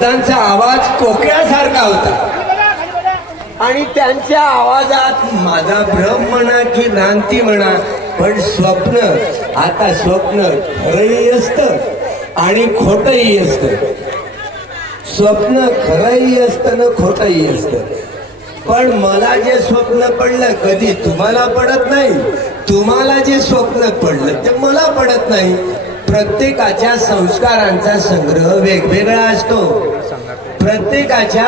वृद्धांचा आवाज कोकिळासारखा होता. आणि त्यांच्या आवाजात माझा भ्रम म्हणा की भ्रांती म्हणा पण स्वप्न आता स्वप्न खरंही असतं आणि खोटही असतं. स्वप्न खरंही असतं ना खोटंही असतं. पण मला जे स्वप्न पडलं कधी तुम्हाला पडत नाही. तुम्हाला जे स्वप्न पडलं ते मला पडत नाही. प्रत्येकाच्या संस्कारांचा संग्रह वेगवेगळा असतो. प्रत्येकाच्या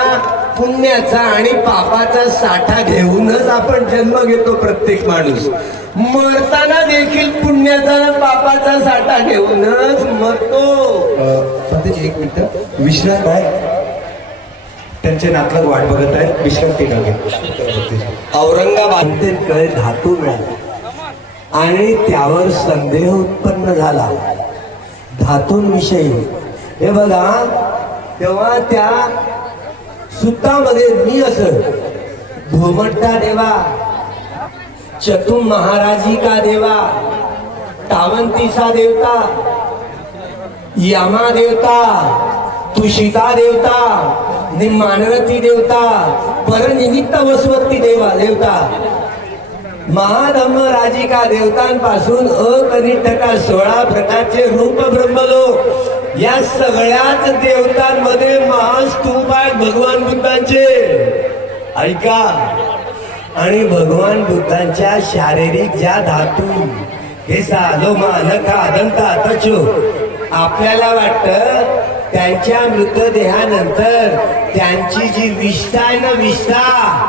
पुण्याचा आणि पापाचा साठा घेऊनच आपण जन्म घेतो प्रत्येक माणूस. मरताना देखील पुण्याचा पापाचा साठा घेऊनच मरतो. एक मिनिट. विश्रांत आहे त्यांचे नातलग वाट बघत आहेत. विश्रांती घ्यावी औरंगाबाद कळे धातू मिळाले. आणि त्यावर संदेह उत्पन्न झाला. धातूंविषयी हे बघा तेव्हा त्या सुतामध्ये मी असं घोमट्टा देवा चतुम महाराजी का देवा टावंतीसा देवता यमा देवता तुषिता देवता निमानरती देवता परनिमित्त वसवती देवा देवता. महाधम्म राजिका देवतांपासून अकनिष्ठता सोळा प्रकारचे रूप ब्रह्मलोक. या सगळ्याच देवतांमध्ये महास्तूप आहेत भगवान बुद्धांचे. ऐका. आणि भगवान बुद्धांच्या शारीरिक ज्या धातू हे सालोमा नखा दंता तचो आपल्याला वाटतं त्यांच्या मृतदेहानंतर त्यांची जी विष्ठा आहे ना विष्ठा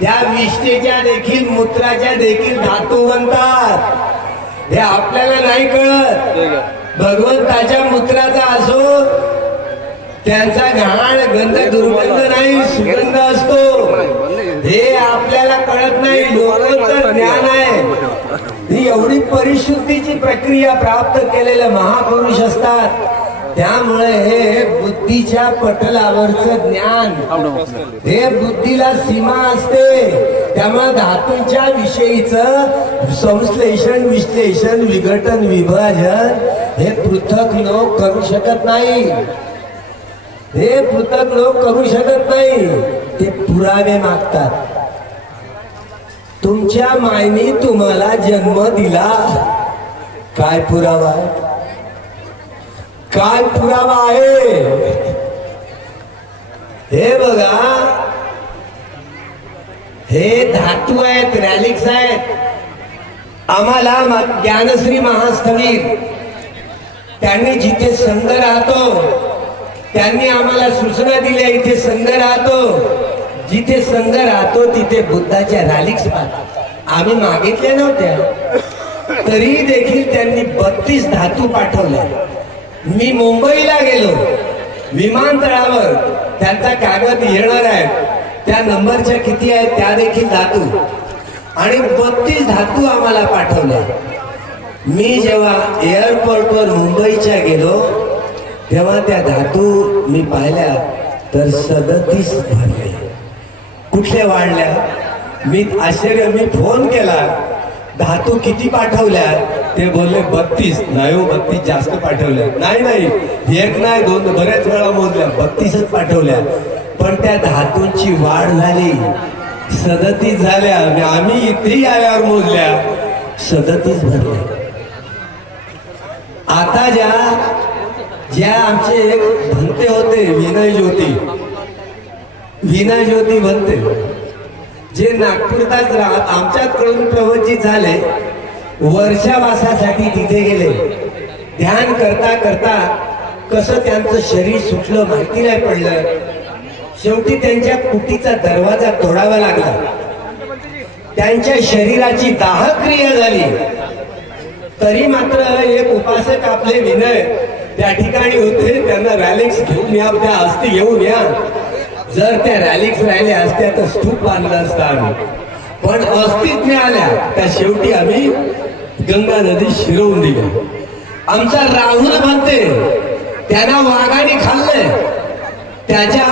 त्या विष्ठेच्या देखील मूत्राच्या देखील धातू बनतात. हे आपल्याला नाही कळत. भगवंताच्या मूत्राचा असो त्यांचा घाण गंध दुर्गंध नाही सुगंध असतो. हे आपल्याला कळत नाही लोकांचं ज्ञान आहे. ही एवढी परिशुद्धीची प्रक्रिया प्राप्त केलेले महापुरुष असतात. त्यामुळे हे बुद्धीच्या पटलावरचं ज्ञान हे बुद्धीला सीमा असते. त्यामुळे धातूंच्या विषयीचं संश्लेषण विश्लेषण विघटन विभाजन हे पृथक लोक करू शकत नाही. हे पृथक लोक करू शकत नाही. ते पुरावे मागतात. तुमच्या मायनी तुम्हाला जन्म दिला. काय पुरावा? आहे? काय पुरावा आहे? हे बघा. हे धातू आहेत रॅलिक्स आहेत. आम्हाला ज्ञानश्री महास्थवीर. त्यांनी जिथे संघ राहतो त्यांनी आम्हाला सूचना दिल्या इथे संघ राहतो. जिथे संघ राहतो तिथे बुद्धाच्या रॅलिक्स पाहतात. आम्ही मागितल्या नव्हत्या. तरी देखील त्यांनी बत्तीस धातू पाठवल्या. मी मुंबईला गेलो. विमानतळावर त्यांचा कागद येणार आहे. त्या नंबरच्या किती आहेत त्या देखील धातू आणि बत्तीस धातू आम्हाला पाठवल्या मी जेव्हा एअरपोर्टवर मुंबईच्या गेलो तेव्हा त्या धातू मी पाहिल्या तर सदतीस भरले. कुठले वाढल्या? मी आश्चर्य मी फोन केला. धातू किती पाठवल्या ते बोलले बत्तीस. नाही हो बत्तीस जास्त पाठवल्या. नाही नाही. एक नाही दोन बऱ्याच वेळा मोजल्या. बत्तीसच पाठवल्या. पण त्या धातूंची वाढ झाली. सदतीस झाल्या. आणि आम्ही इथेही आल्यावर मोजल्या. सदतीस भरल्या आता ज्या ज्या आमचे एक भंते होते विनय ज्योती. विनय ज्योती भंते. जे नागपूरचाच राहत आमच्याकडून प्रवचित झाले. वर्षावासासाठी तिथे गेले. ध्यान करता करता कसं त्यांचं शरीर सुटलं माहिती नाही पडलं. शेवटी त्यांच्या कुटीचा दरवाजा तोडावा लागला. त्यांच्या शरीराची दाहक्रिया झाली. तरी मात्र एक उपासक आपले विनय त्या ठिकाणी होते त्यांना रॅलिक्स घेऊन या त्या अस्थी घेऊन या. जर त्या रॅलिक्स राहिल्या असत्या तर स्तूप बांधला असता आम्ही. पण अस्थित मिळाल्या त्या शेवटी आम्ही गंगा नदी शिरवून दिली. आमचा राहुल म्हणते त्यांना वाघाने खाल्लंय. त्याच्या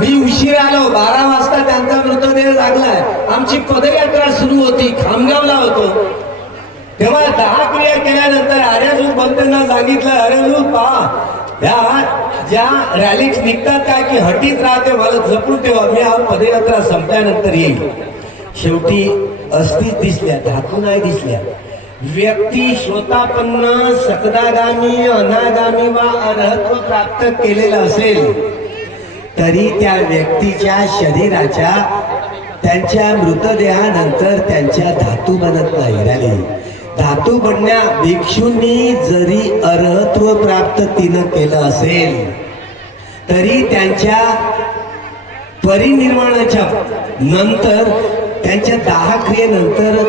मी उशीर आलो बारा वाजता त्यांचा मृतदेह लागलाय. आमची पदयात्रा सुरू होती खामगावला होतो. तेव्हा दहा क्रिया केल्यानंतर आर्याजूत बंधना सांगितलं अरे पहा या ज्या रॅलीज निघतात काय की हटीत राहते मला जपून ठेवा मी हा पदयात्रा संपल्यानंतर येईल. शेवटी अस्थिच दिसल्या धातू नाही दिसल्या. व्यक्ती स्वतःपन्न सकदागामी अनागामी वा अर्हत्व प्राप्त केलेलं असेल तरी त्या व्यक्तीच्या शरीराच्या त्यांच्या मृतदेहानंतर त्यांच्या धातू बनत नाही. राहिले धातू बनण्या भिक्षूंनी जरी अर्हत्व प्राप्त तिनं केलं असेल तरी त्यांच्या परिनिर्वाणाच्या नंतर त्यांच्या दाहक्रियेनंतर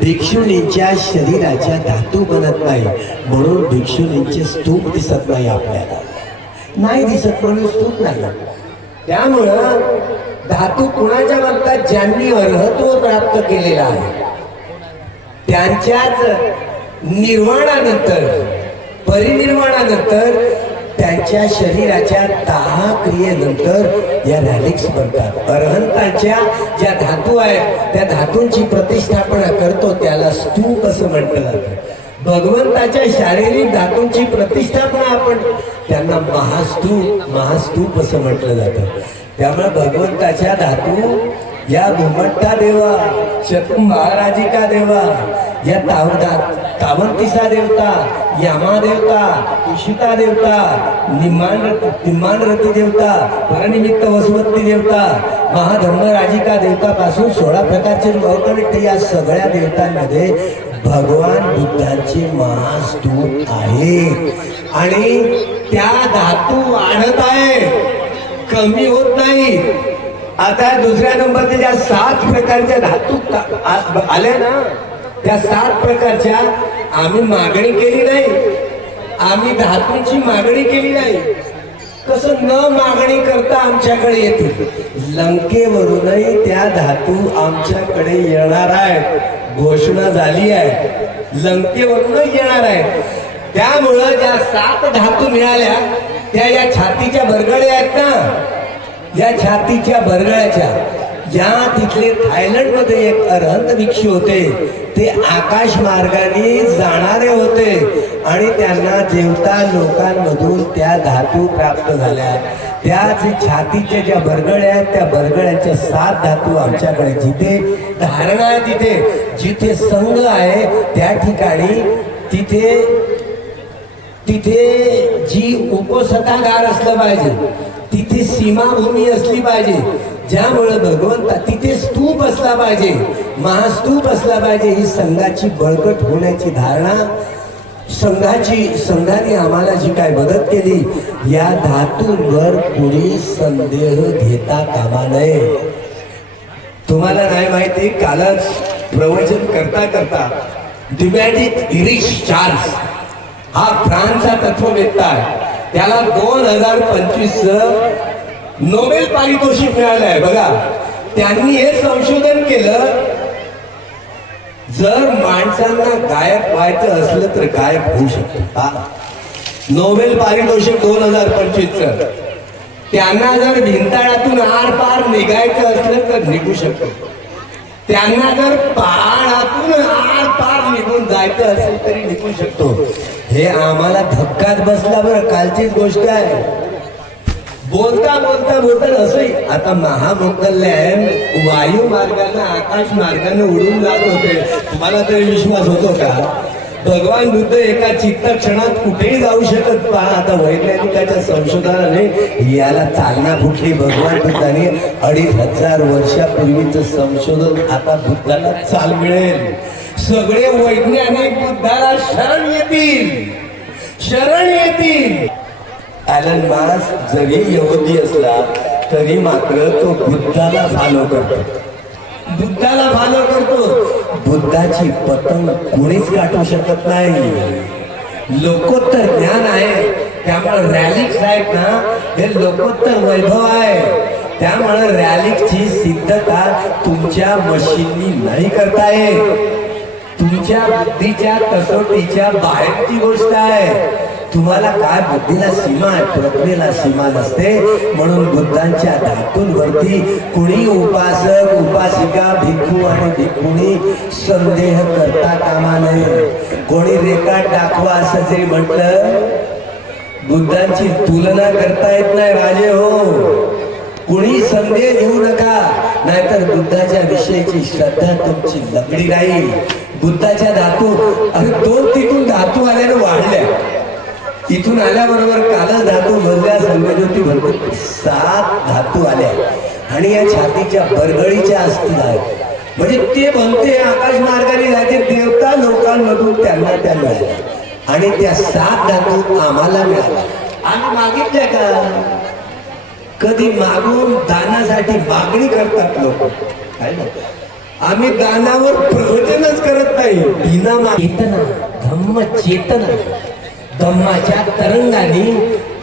भिक्षुणींच्या शरीराच्या धातू बनत नाही. म्हणून भिक्षुणींचे स्तूप दिसत नाही आपल्याला. नाही दिसत म्हणून स्तूप नाही. त्यामुळं धातू कुणाच्या बनतात ज्यांनी अर्हत्व प्राप्त केलेलं आहे. त्यांच्याच निर्वाणानंतर परिनिर्वाणानंतर त्यांच्या शरीराच्या दहा क्रियेनंतर या रॅलिक्स बनतात. अर्हंतांच्या ज्या धातू आहेत त्या धातूंची प्रतिष्ठापना करतो त्याला स्तूप असं म्हटलं जातं. भगवंताच्या शारीरिक धातूंची प्रतिष्ठापना आपण त्यांना महास्तूप महास्तूप असं म्हटलं जातं. त्यामुळे भगवंताच्या धातू या भूमट्टा देवा शतू महाराजिका देवा या तावदा तावंतिसा देवता यामा देवता इशिता देवता निमान निम्मान रती देवता परनिमित्त वसुमती देवता महाधर्म राजिका देवतापासून सोळा प्रकारचे बहुकनिष्ठ या सगळ्या देवतांमध्ये भगवान बुद्धांचे महास्तूत आहे. आणि त्या धातू वाढत आहे. कमी होत नाही. आता दुसऱ्या नंबरच्या ज्या सात प्रकारच्या धातू आ- आल्या ना त्या सात प्रकारच्या आम्ही मागणी केली नाही. आम्ही धातूंची मागणी केली नाही. कसं न मागणी करता आमच्याकडे येतील? लंकेवरूनही त्या धातू आमच्याकडे येणार आहेत. घोषणा झाली आहे. लंकेवरूनच येणार आहे त्यामुळं ज्या सात धातू मिळाल्या त्या या छातीच्या बरगड्या आहेत ना. या छातीच्या बरगळ्याच्या या तिथले थायलंडमध्ये एक अरहंत भिक्षू होते. ते आकाश मार्गाने जाणारे होते. आणि त्यांना देवता लोकांमधून त्या धातू प्राप्त झाल्या. त्या छातीच्या ज्या बरगळ्या आहेत त्या बरगळ्याच्या सात धातू आमच्याकडे जिथे धारणा आहे तिथे. जिथे संघ आहे त्या ठिकाणी तिथे तिथे जी उपसतागार असलं पाहिजे. तिथे सीमाभूमी असली पाहिजे. ज्यामुळे भगवंता तिथे स्तूप असला पाहिजे. महास्तूप असला पाहिजे ही संघाची बळकट होण्याची धारणा. संघाची संघाने आम्हाला जी काय मदत केली या धातूंवर कुणी संदेह घेता कामा नये. तुम्हाला नाही माहिती कालच प्रवचन करता करता डिमॅटिक इरिश चार्ल्स हा फ्रान्सचा तत्ववेत्ता आहे त्याला दोन हजार पंचवीस नोबेल पारितोषिक मिळालं आहे बघा त्यांनी हे संशोधन केलं जर माणसांना गायब व्हायचं असलं तर गायब होऊ शकतो. नोबेल पारितोषिक दोन हजार पंचवीस त्यांना जर भिंताळातून आर पार निघायचं असलं तर निघू शकतो. त्यांना जर पहाडातून आर पार निघून जायचं असेल तरी निघू शकतो. हे आम्हाला धक्काच बसला बरं कालचीच गोष्ट आहे. बोलता बोलता बोलता असंही आता महामंगल्यान वायू मार्गाने आकाश मार्गाने उडून जात होते. तुम्हाला तरी विश्वास होतो का? भगवान बुद्ध एका चित्त क्षणात कुठेही जाऊ शकत पहा आता वैज्ञानिकाच्या संशोधनाने याला चालना फुटली. भगवान बुद्धाने अडीच हजार वर्षापूर्वीच संशोधन आता बुद्धाला चाल मिळेल. सगळे वैज्ञानिक बुद्धाला शरण येतील. शरण येतील. ॲलन मास जरी यहुदी असला तरी मात्र तो बुद्धाला फॉलो करतो. बुद्धाला फॉलो करतो. बुद्धाची पतंग कोणीच काटू शकत नाही. लोकोत्तर ज्ञान आहे. त्यामुळे रॅलिक्स आहेत ना हे लोकोत्तर वैभव आहे. त्यामुळे रॅलिक्सची सिद्धता तुमच्या मशीननी नाही करता येत. तुमच्या बुद्धीच्या कसोटीच्या बाहेरची गोष्ट आहे. तुम्हाला काय बुद्धीला सीमा आहे? प्रज्ञेला सीमा नसते. म्हणून बुद्धांच्या धातूंवरती कुणी उपासक उपासिका भिक्खू आणि भिक्खुणी संदेह करता कामा नये. कोणी रेखा टाकवा असं जरी म्हटलं बुद्धांची तुलना करता येत नाही राजे हो. कुणी संदेह घेऊ नका. नाहीतर बुद्धाच्या विषयीची श्रद्धा तुमची लगडी राहील. बुद्धाच्या धातू अरे दोन तिथून धातू आल्याने वाढल्या. तिथून आल्याबरोबर कालच धातू भरल्या संगज्योती भरपूर सात धातू आल्या. आणि या छातीच्या बरगळीच्या असतील आहेत. म्हणजे ते बनते आकाश मार्गाने जायचे देवता लोकांमधून त्यांना त्या मिळाल्या. आणि त्या सात धातू आम्हाला मिळाल्या. आम्ही मागितल्या का? कधी मागून दानासाठी मागणी करतात लोक. काय ना आम्ही दानावर प्रवचनच करत नाही. बिना चेतना धम्म चेतना. धम्माच्या तरंगाने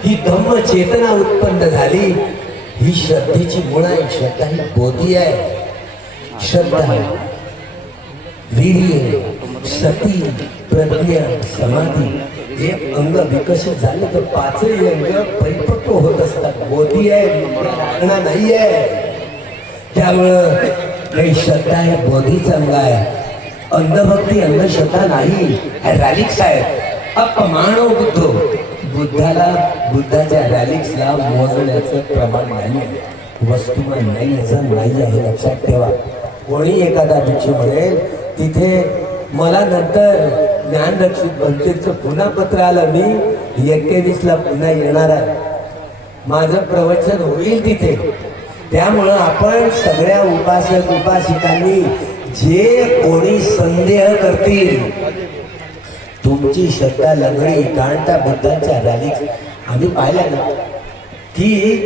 ही धम्म चेतना उत्पन्न झाली. ही श्रद्धेची मुळ आहे श्रद्धा ही बोधी आहे. श्रद्धा वीर्य सती प्रज्ञा समाधी हे अंग विकसित झाले तर पाचही अंग परिपक्व होत असतात. बोधी आहे नाही आहे. त्यामुळं हे श्रद्धा आहे बोधीच अंग आहे. अंधभक्ती अंधश्रद्धा नाही. रॅलिक्स आहे. अपमानो बुद्ध. बुद्धाला बुद्धाच्या रॅलिक्सला मोजण्याचं प्रमाण नाही आहे. वस्तुमान नाही याचं नाही आहे. हे लक्षात ठेवा. कोणी एखादा भिक्षू म्हणेल तिथे मला नंतर ज्ञानरक्षित भक्तीचं पुन्हा पत्र आलं. मी एक्केवीसला पुन्हा येणार आहे. माझं प्रवचन होईल तिथे. त्यामुळं आपण सगळ्या उपासक उपासिकांनी जे कोणी संदेह करतील तुमची श्रद्धा लंगडी कारण त्या बुद्धांच्या रॅली आम्ही पाहिल्या ना. की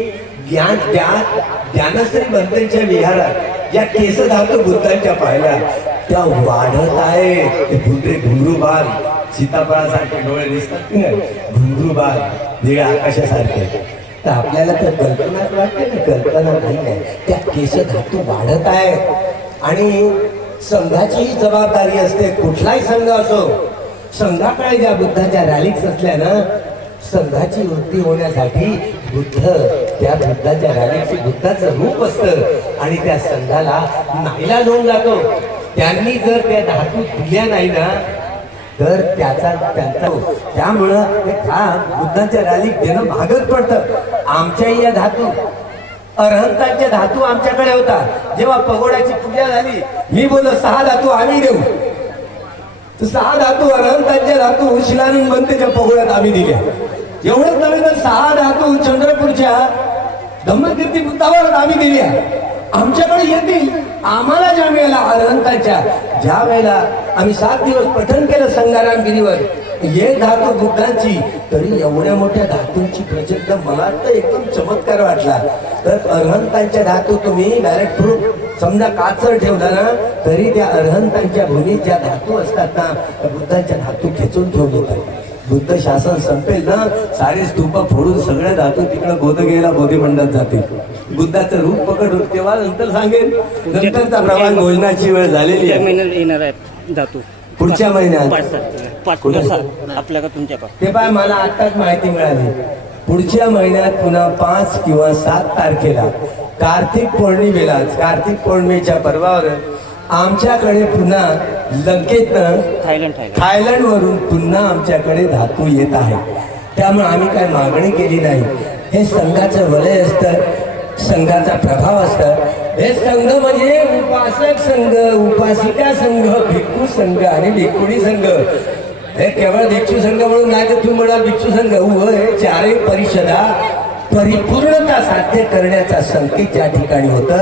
ज्ञान त्या ज्ञानश्री मंदिरच्या विहारात या केस धातू बुद्धांच्या पाहिल्या त्या वाढत आहे ते भुंडरे घुंगरूबाल सीताफळासारखे डोळे दिसतात. की नाही निळ्या आकाशासारखे. तर आपल्याला तर कल्पना वाटते ना कल्पना नाही आहे. त्या केस धातू वाढत आहे आणि संघाचीही जबाबदारी असते कुठलाही संघ असो संघाकडे ज्या बुद्धाच्या रॅलीक्स असल्या ना संघाची वृत्ती होण्यासाठी बुद्ध त्या बुद्धाच्या रॅलीची बुद्धाचं रूप असतं. आणि त्या संघाला नाहीला होऊन जातो. त्यांनी जर त्या धातू दिल्या नाही ना तर त्याचा त्यांचा त्यामुळं हे काम बुद्धांच्या रॅलीत देणं भागच पडतं. आमच्याही या धातू अरहंतांच्या धातू आमच्याकडे होता. जेव्हा पगोड्याची पूजा झाली मी बोललो सहा धातू आम्ही देऊ. सहा धातू अरहंतांच्या धातू शिलानंद मंतेच्या पगोड्यात आम्ही दिल्या. एवढंच नव्हे तर सहा धातू चंद्रपूरच्या धम्मकीर्ती बुद्धावर आम्ही दिल्या. आमच्याकडे येतील. आम्हाला ज्या वेळेला अनंताच्या ज्या वेळेला आम्ही सात दिवस पठण केलं संगारामगिरीवर ये धातू बुद्धांची तरी एवढ्या मोठ्या धातूंची प्रचंड मला तर एकदम चमत्कार वाटला. तर अरहंतांच्या धातू तुम्ही डायरेक्ट प्रूफ समजा काचर ठेवला ना तरी त्या अरहंतांच्या भूमीत ज्या धातू असतात ना त्या बुद्धांच्या धातू खेचून ठेवले पाहिजे बुद्ध शासन संपेल ना सारे स्तूप फोडून सगळ्या धातू तिकडे बोधगेला बोधिमंडळात जातील. बुद्धाचं रूप पकड तेव्हा नंतर सांगेल नंतरचा प्रमाण भोजनाची वेळ झालेली आहे. येणार आहेत धातू. पुढच्या महिन्यात. पाच तारखेला पाच कुठं? पाच आपल्या का तुमच्याकडं ते पाय मला आताच माहिती मिळाली. पुढच्या महिन्यात पुन्हा पाच किंवा सात तारखेला कार्तिक पौर्णिमेला कार्तिक पौर्णिमेच्या पर्वावर आमच्याकडे पुन्हा लंकेतनं थायलंड थायलंड. थायलंड वरून पुन्हा आमच्याकडे धातू येत आहे. त्यामुळे आम्ही काय मागणी केली नाही. हे संघाचं वलय असतं. संघाचा प्रभाव असतात हे संघ म्हणजे उपासक संघ उपासिका संघ भिक्खू संघ आणि भिक्खुणी संघ. हे केवळ भिक्षू संघ म्हणून नाही तर तू म्हणाल भिक्षू संघ. व हे चारही परिषदा परिपूर्णता साध्य करण्याचा संकेत ज्या ठिकाणी होतं.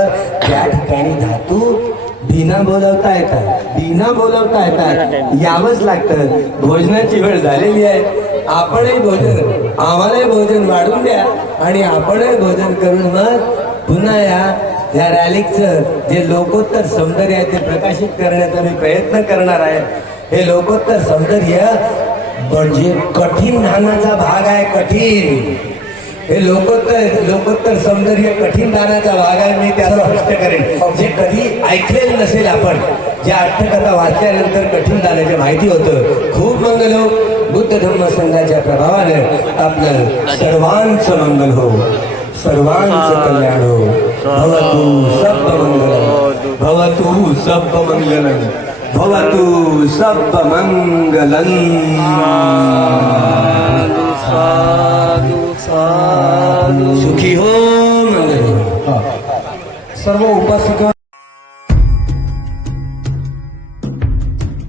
त्या ठिकाणी धातू बिना बोलवता येतात. बिना बोलवता येतात. यावंच लागतं. भोजनाची वेळ झालेली आहे. आपणही भोजन आम्हालाही भोजन वाढून द्या आणि आपणही भोजन करून मग पुन्हा या या रॅलीचं जे लोकोत्तर सौंदर्य आहे ते प्रकाशित करण्याचा मी प्रयत्न करणार आहे. हे लोकोत्तर सौंदर्य म्हणजे कठीण ज्ञानाचा भाग आहे कठीण. हे लोकोत्तर लोकोत्तर सौंदर्य कठीण दानाचा भाग आहे मी त्याला स्पष्ट करेन. जे कधी ऐकलेलं नसेल आपण ज्या अर्थकथा वाचल्यानंतर कठीण दानाची माहिती होतं खूप मंगल हो. बुद्ध धम्म संघाच्या प्रभावाने आपलं सर्वांचं मंगल हो सर्वांचं कल्याण हो। भवतु मंगल भवतु भवतु सुखी हो मंगल। हा. सर्व उपासिका